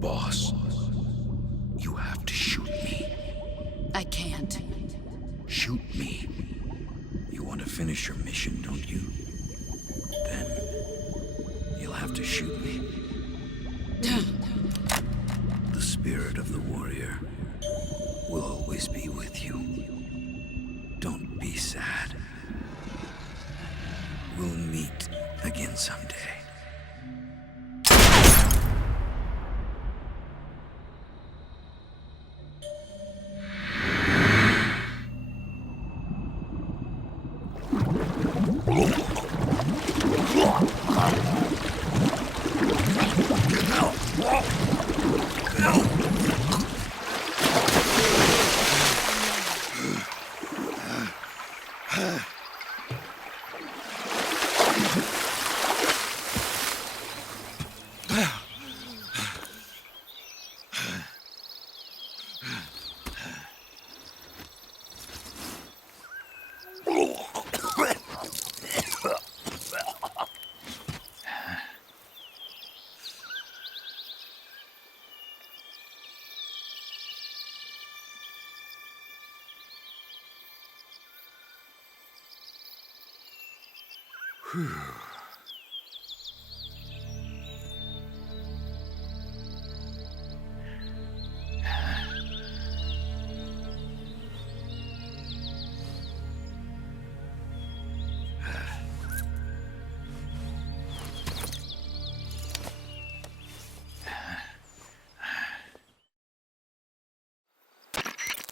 Boss, you have to shoot me. I can't. Shoot me. You want to finish your mission, don't you? Then you'll have to shoot me. The spirit of the warrior will always be with you. Don't be sad. We'll meet again someday.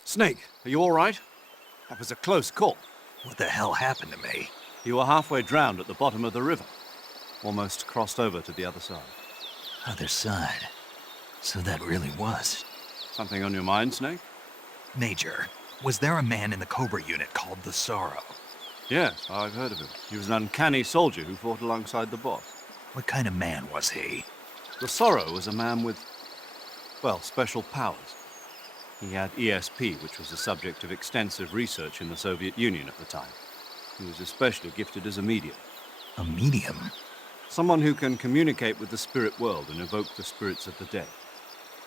Snake, are you all right? That was a close call. What the hell happened to me? You were halfway drowned at the bottom of the river. Almost crossed over to the other side. Other side. So that really was. Something on your mind, Snake? Major, was there a man in the Cobra unit called the Sorrow? Yes, I've heard of him. He was an uncanny soldier who fought alongside the boss. What kind of man was he? The Sorrow was a man with, well, special powers. He had ESP, which was the subject of extensive research in the Soviet Union at the time. He was especially gifted as a medium. A medium? Someone who can communicate with the spirit world and evoke the spirits of the dead.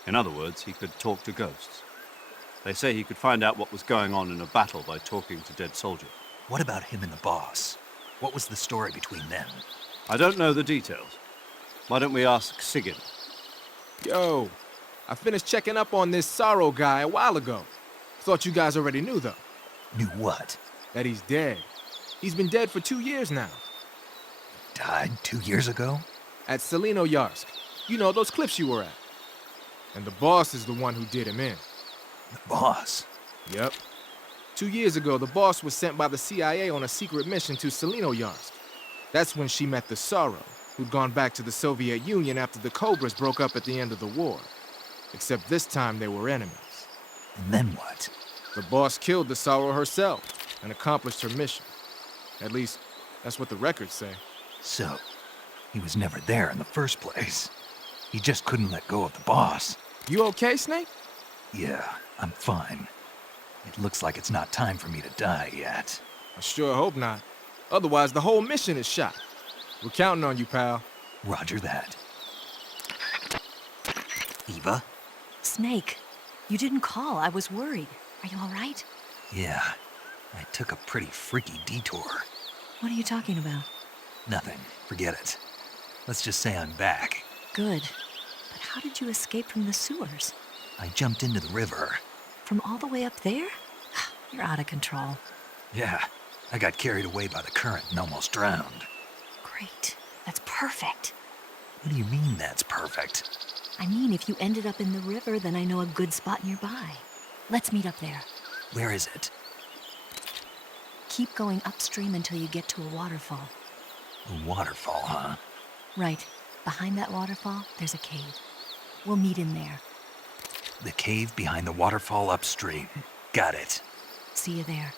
In other words, he could talk to ghosts. They say he could find out what was going on in a battle by talking to dead soldiers. What about him and the boss? What was the story between them? I don't know the details. Why don't we ask Sigyn? Yo, I finished checking up on this Sorrow guy a while ago. Thought you guys already knew, though. Knew what? That he's dead. He's been dead for 2 years now. Died 2 years ago? At Selino-Yarsk. You know, those cliffs you were at. And the boss is the one who did him in. The boss? Yep. 2 years ago, the boss was sent by the CIA on a secret mission to Selino-Yarsk. That's when she met the Sorrow, who'd gone back to the Soviet Union after the Cobras broke up at the end of the war. Except this time they were enemies. And then what? The boss killed the Sorrow herself and accomplished her mission. At least, that's what the records say. So, he was never there in the first place. He just couldn't let go of the boss. You okay, Snake? Yeah, I'm fine. It looks like it's not time for me to die yet. I sure hope not. Otherwise, the whole mission is shot. We're counting on you, pal. Roger that. Eva? Snake, you didn't call. I was worried. Are you all right? Yeah, I took a pretty freaky detour. What are you talking about? Nothing. Forget it. Let's just say I'm back. Good. But how did you escape from the sewers? I jumped into the river. From all the way up there? You're out of control. Yeah, I got carried away by the current and almost drowned. Great. That's perfect. What do you mean that's perfect? I mean, if you ended up in the river, then I know a good spot nearby. Let's meet up there. Where is it? Keep going upstream until you get to a waterfall. A waterfall, huh? Right. Behind that waterfall, there's a cave. We'll meet in there. The cave behind the waterfall upstream. Got it. See you there.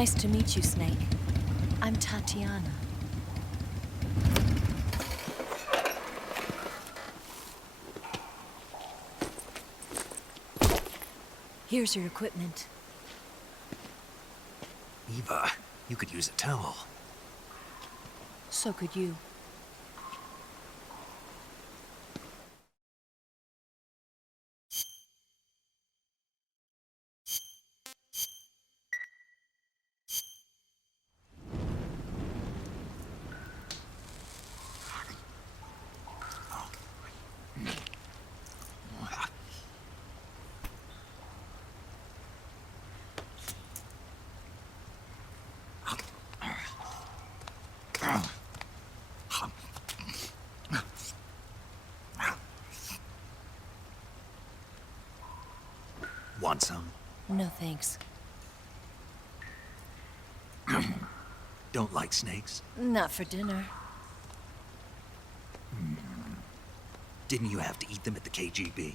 Nice to meet you, Snake. I'm Tatiana. Here's your equipment. Eva, you could use a towel. So could you. Want some? No thanks. Don't like snakes? Not for dinner. Didn't you have to eat them at the KGB?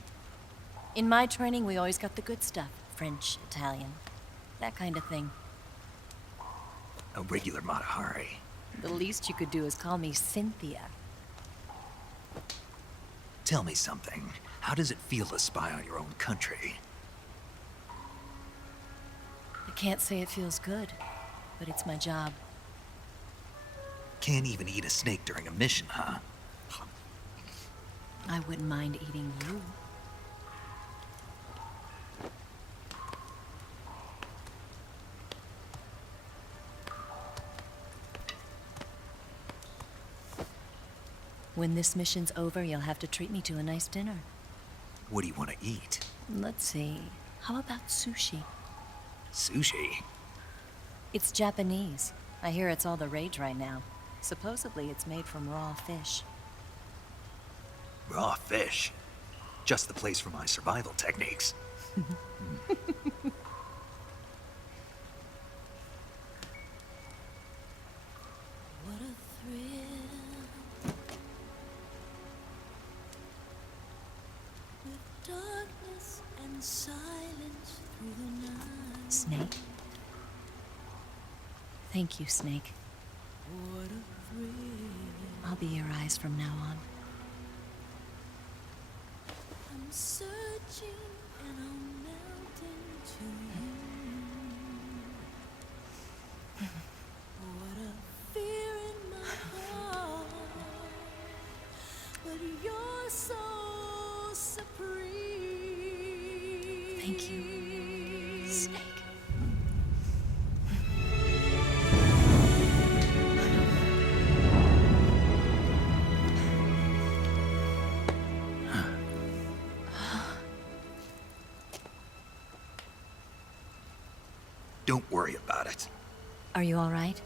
In my training, we always got the good stuff. French, Italian, that kind of thing. A regular Matahari. The least you could do is call me Cynthia. Tell me something. How does it feel to spy on your own country? I can't say it feels good, but it's my job. Can't even eat a snake during a mission, huh? I wouldn't mind eating you. When this mission's over, you'll have to treat me to a nice dinner. What do you want to eat? Let's see. How about sushi? Sushi? It's Japanese. I hear it's all the rage right now. Supposedly, it's made from raw fish. Raw fish? Just the place for my survival techniques. What a thrill. With darkness and silence through the night. Snake? Thank you, Snake. What a thrill. I'll be your eyes from now on. I'm searching and I'm melting to you. What a fear in my heart. But you're so supreme. Thank you, Snake. Don't worry about it. Are you all right?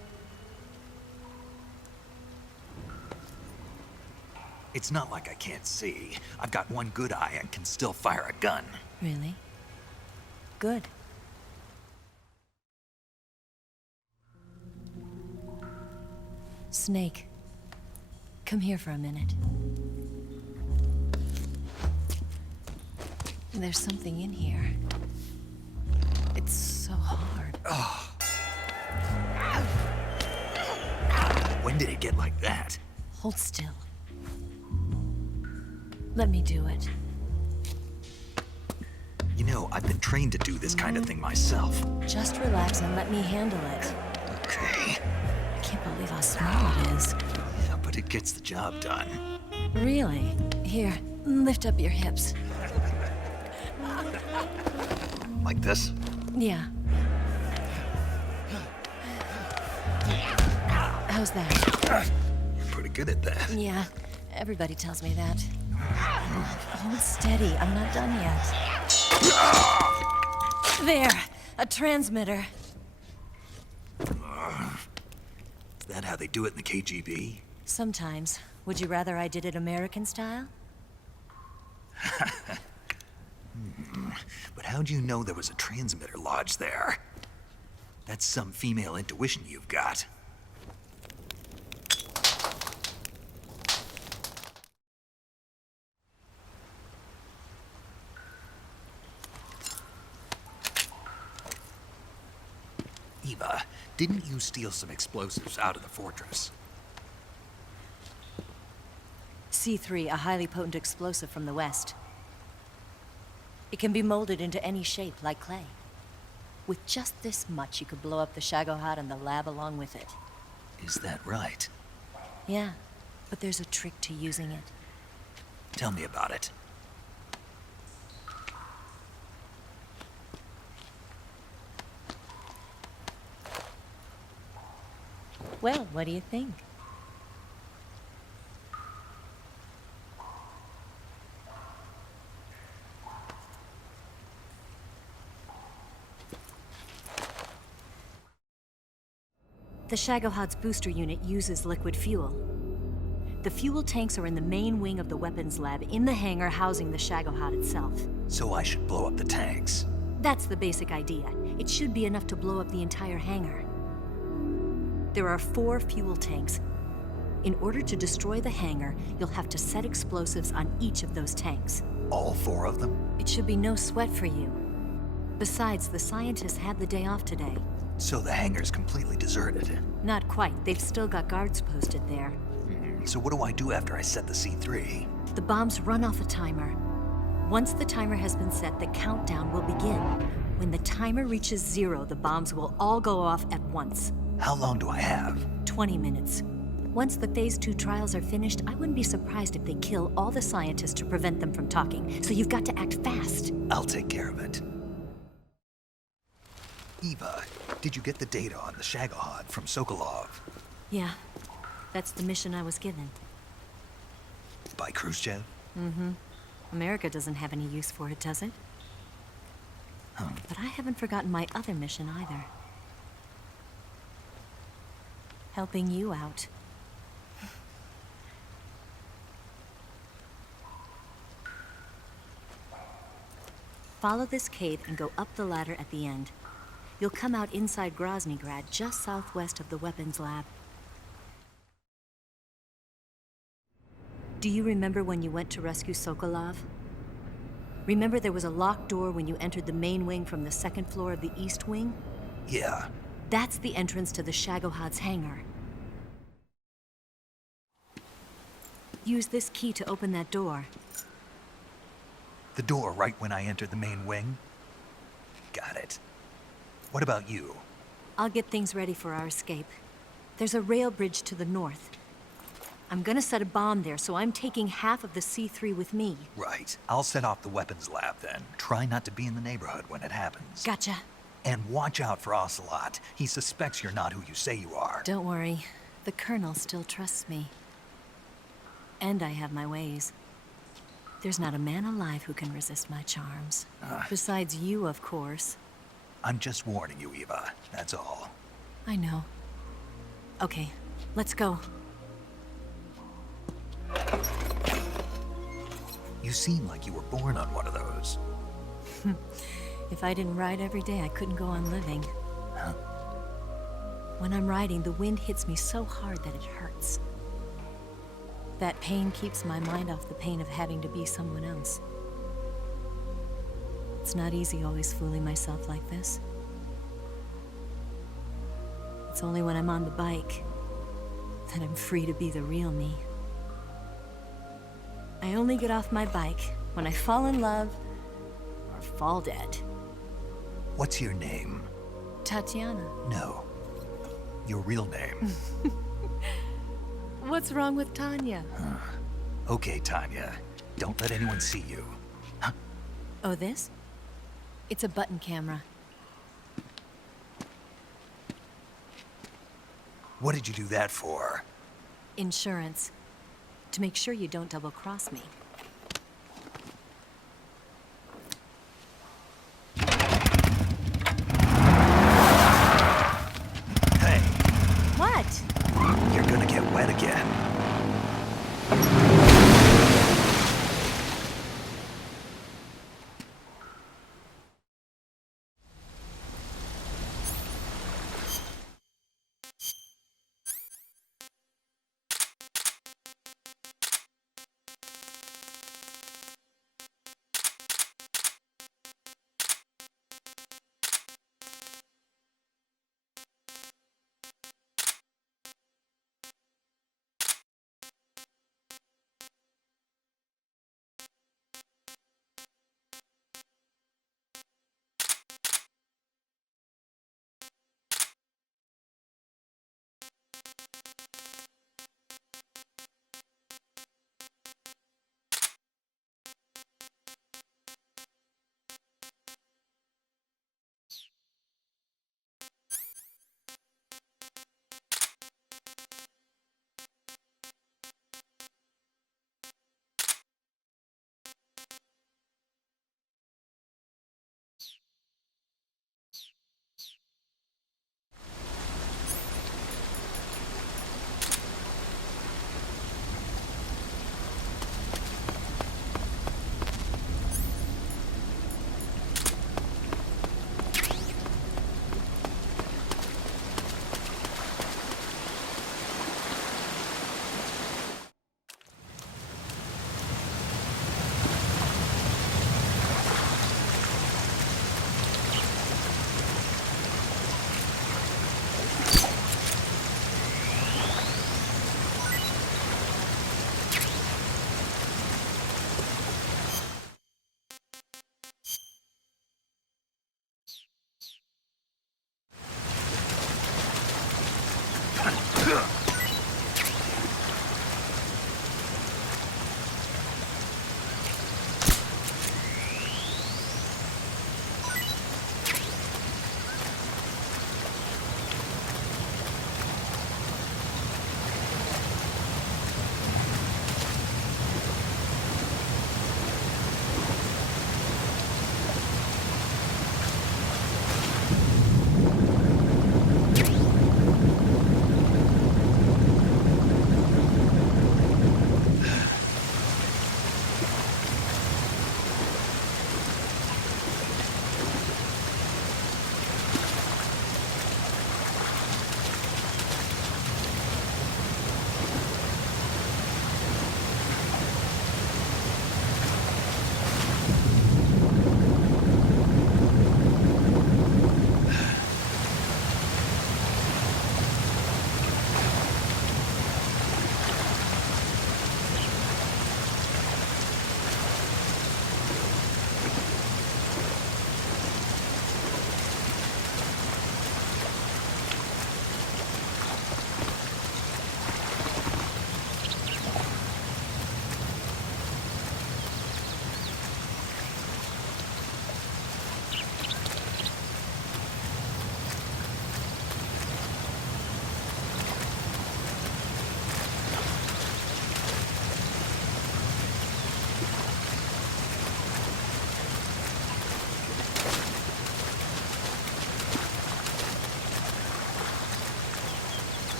It's not like I can't see. I've got one good eye and can still fire a gun. Really? Good. Snake, come here for a minute. There's something in here. It's so hard. When did it get like that? Hold still. Let me do it. You know, I've been trained to do this kind of thing myself. Just relax and let me handle it. Okay. I can't believe how small it is. Yeah, but it gets the job done. Really? Here, lift up your hips. Like this? Yeah. How's that? You're pretty good at that. Yeah, everybody tells me that. Hold steady, I'm not done yet. There, a transmitter. Is that how they do it in the KGB? Sometimes. Would you rather I did it American style? But how'd you know there was a transmitter lodged there? That's some female intuition you've got. Eva, Eva, didn't you steal some explosives out of the fortress? C3, a highly potent explosive from the west. It can be molded into any shape, like clay. With just this much, you could blow up the Shagohod and the lab along with it. Is that right? Yeah, but there's a trick to using it. Tell me about it. Well, what do you think? The Shagohod's booster unit uses liquid fuel. The fuel tanks are in the main wing of the weapons lab in the hangar housing the Shagohod itself. So I should blow up the tanks. That's the basic idea. It should be enough to blow up the entire hangar. There are 4 fuel tanks. In order to destroy the hangar, you'll have to set explosives on each of those tanks. All 4 of them? It should be no sweat for you. Besides, the scientists had the day off today. So the hangar's completely deserted. Not quite. They've still got guards posted there. So what do I do after I set the C3? The bombs run off a timer. Once the timer has been set, the countdown will begin. When the timer reaches 0, the bombs will all go off at once. How long do I have? 20 minutes. Once the Phase 2 trials are finished, I wouldn't be surprised if they kill all the scientists to prevent them from talking. So you've got to act fast. I'll take care of it. Eva, did you get the data on the Shagohod from Sokolov? Yeah, that's the mission I was given. By Khrushchev? America doesn't have any use for it, does it? But I haven't forgotten my other mission either. Helping you out. Follow this cave and go up the ladder at the end. You'll come out inside Groznygrad, just southwest of the weapons lab. Do you remember when you went to rescue Sokolov? Remember there was a locked door when you entered the main wing from the 2nd floor of the east wing? Yeah. That's the entrance to the Shagohod's hangar. Use this key to open that door. The door right when I entered the main wing? Got it. What about you? I'll get things ready for our escape. There's a rail bridge to the north. I'm gonna set a bomb there, so I'm taking half of the C3 with me. Right. I'll set off the weapons lab then. Try not to be in the neighborhood when it happens. Gotcha. And watch out for Ocelot. He suspects you're not who you say you are. Don't worry. The Colonel still trusts me. And I have my ways. There's not a man alive who can resist my charms. Besides you, of course. I'm just warning you, Eva. That's all. I know. Okay, let's go. You seem like you were born on one of those. If I didn't ride every day, I couldn't go on living. When I'm riding, the wind hits me so hard that it hurts. That pain keeps my mind off the pain of having to be someone else. It's not easy always fooling myself like this. It's only when I'm on the bike that I'm free to be the real me. I only get off my bike when I fall in love or fall dead. What's your name? Tatiana. No. Your real name. What's wrong with Tanya? Okay, Tanya. Don't let anyone see you. Oh, this? It's a button camera. What did you do that for? Insurance. To make sure you don't double-cross me. Hey, What? you're gonna get wet again.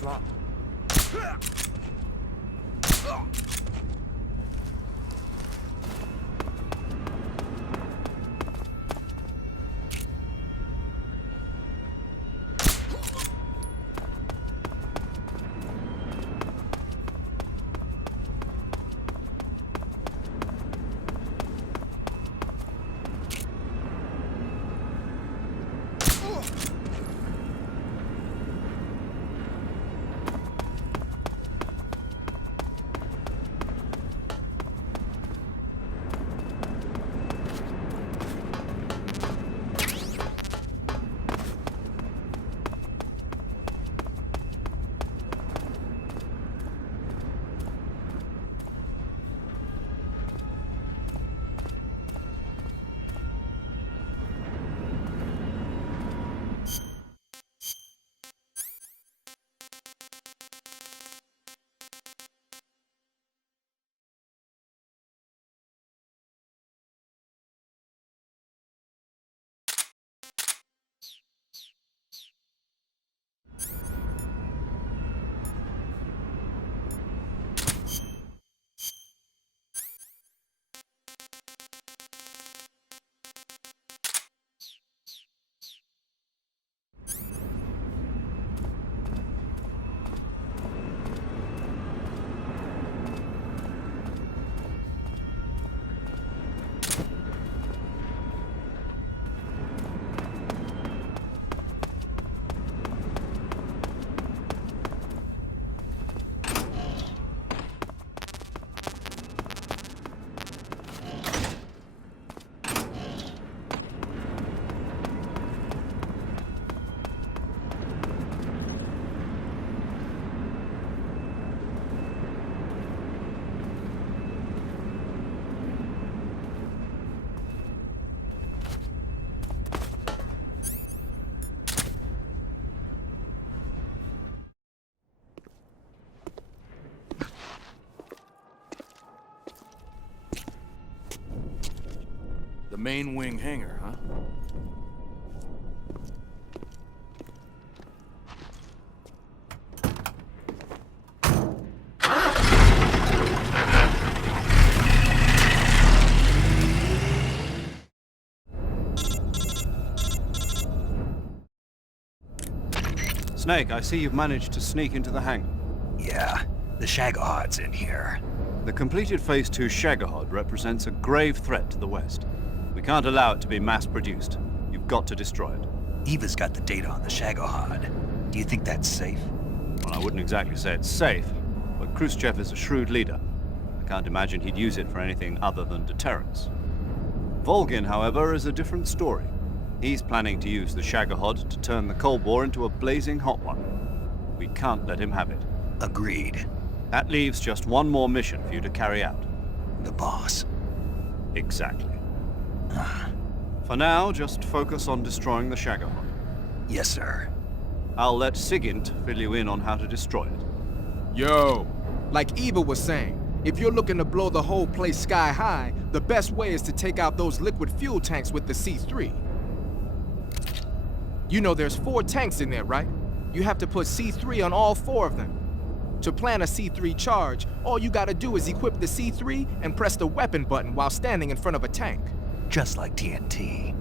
What's wrong? The main wing hangar, huh? Snake, I see you've managed to sneak into the hangar. Yeah, the Shagohod's in here. The completed Phase 2 Shagohod represents a grave threat to the West. We can't allow it to be mass-produced. You've got to destroy it. Eva's got the data on the Shagohod. Do you think that's safe? Well, I wouldn't exactly say it's safe, but Khrushchev is a shrewd leader. I can't imagine he'd use it for anything other than deterrence. Volgin, however, is a different story. He's planning to use the Shagohod to turn the Cold War into a blazing hot one. We can't let him have it. Agreed. That leaves just one more mission for you to carry out. The boss. Exactly. For now, just focus on destroying the Shagohod. Yes, sir. I'll let Sigint fill you in on how to destroy it. Yo, like Eva was saying, if you're looking to blow the whole place sky high, the best way is to take out those liquid fuel tanks with the C3. You know there's 4 tanks in there, right? You have to put C3 on all 4 of them. To plan a C3 charge, all you gotta do is equip the C3 and press the weapon button while standing in front of a tank. Just like TNT.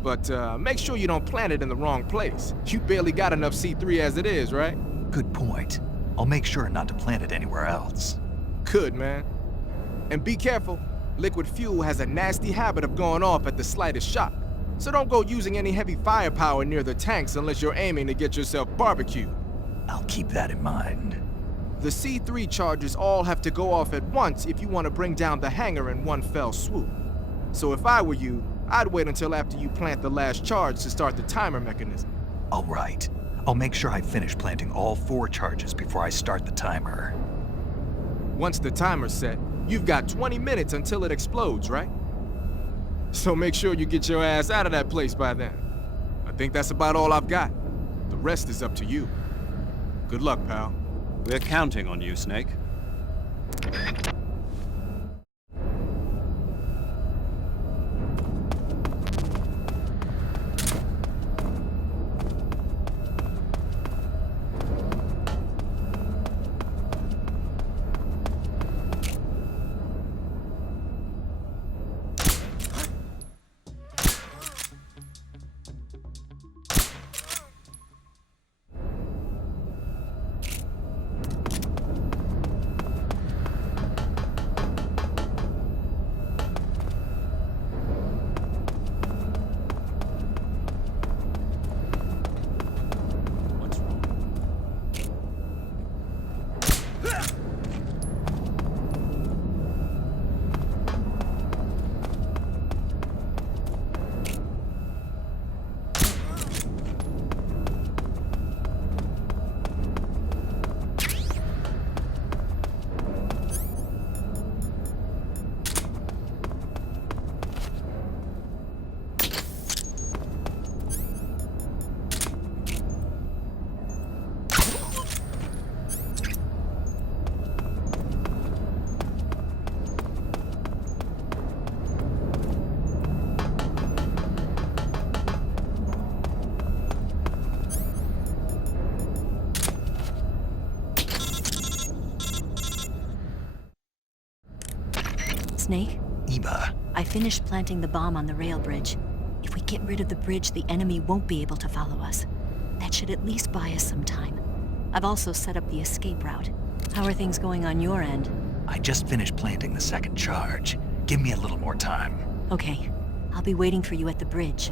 But make sure you don't plant it in the wrong place. You barely got enough C3 as it is, right? Good point. I'll make sure not to plant it anywhere else. Good, man. And be careful. Liquid fuel has a nasty habit of going off at the slightest shock. So don't go using any heavy firepower near the tanks unless you're aiming to get yourself barbecued. I'll keep that in mind. The C3 charges all have to go off at once if you want to bring down the hangar in one fell swoop. So if I were you, I'd wait until after you plant the last charge to start the timer mechanism. All right. I'll make sure I finish planting all 4 charges before I start the timer. Once the timer's set, you've got 20 minutes until it explodes, right? So make sure you get your ass out of that place by then. I think that's about all I've got. The rest is up to you. Good luck, pal. We're counting on you, Snake. Snake? Eva, I finished planting the bomb on the rail bridge. If we get rid of the bridge, the enemy won't be able to follow us. That should at least buy us some time. I've also set up the escape route. How are things going on your end? I just finished planting the second charge. Give me a little more time. Okay, I'll be waiting for you at the bridge.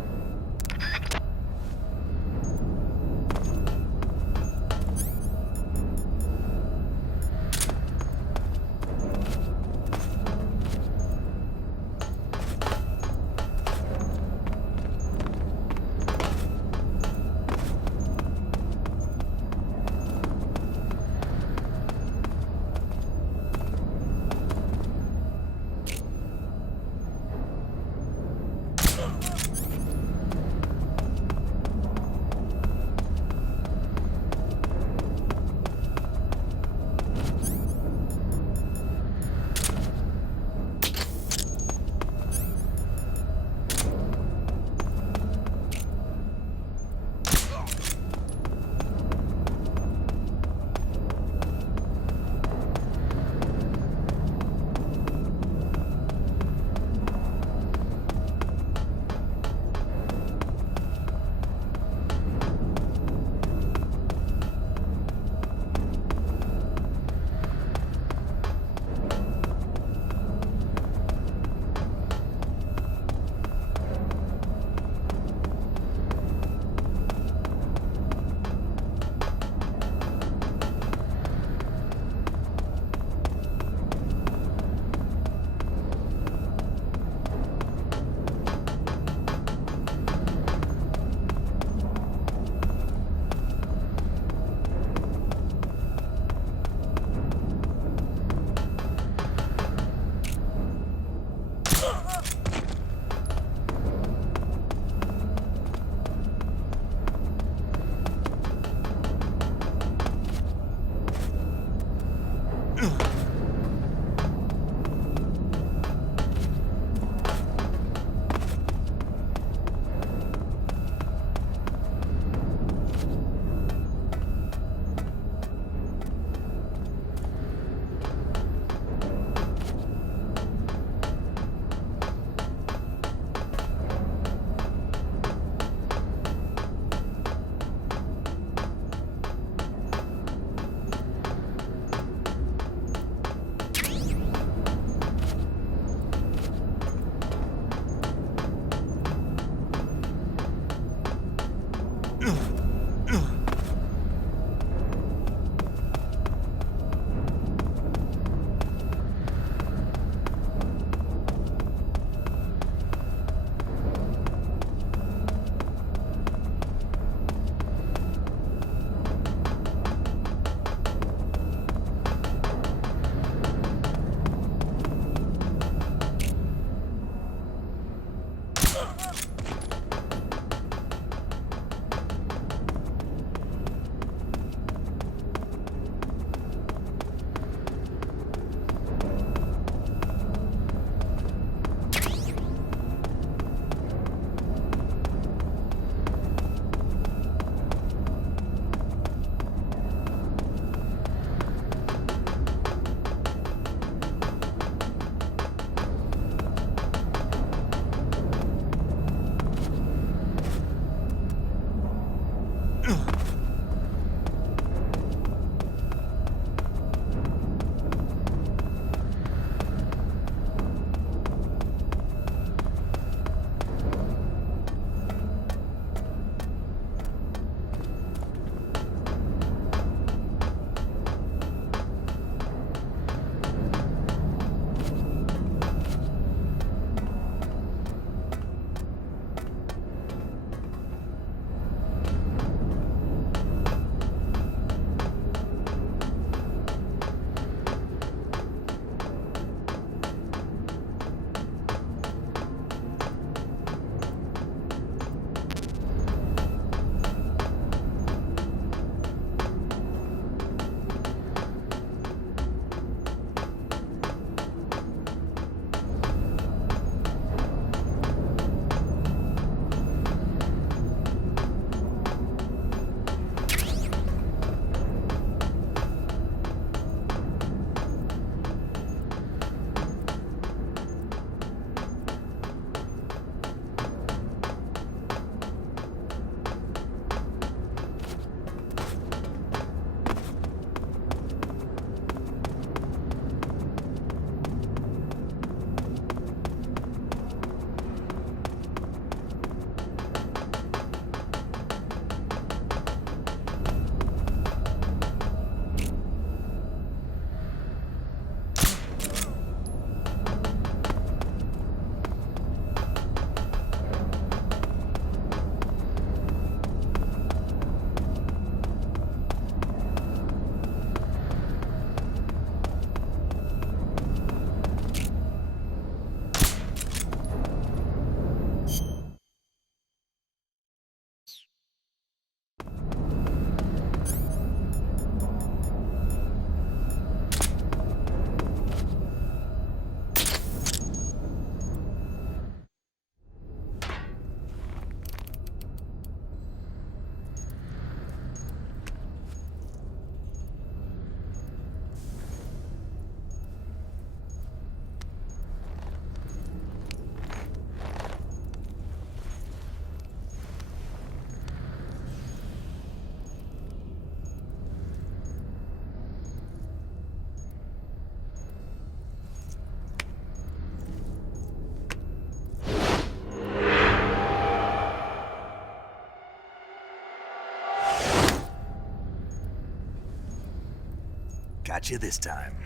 Got you this time.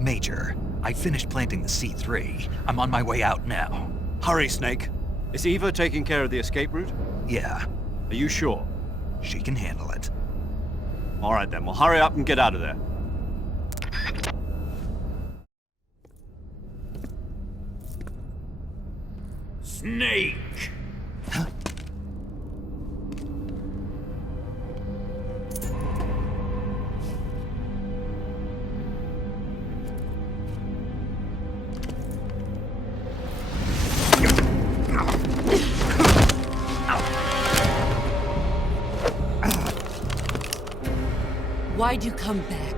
Major, I finished planting the C3. I'm on my way out now. Hurry, Snake. Is Eva taking care of the escape route? Yeah, Are you sure? she can handle it. All right then, well hurry up and get out of there. Snake! Why'd you come back?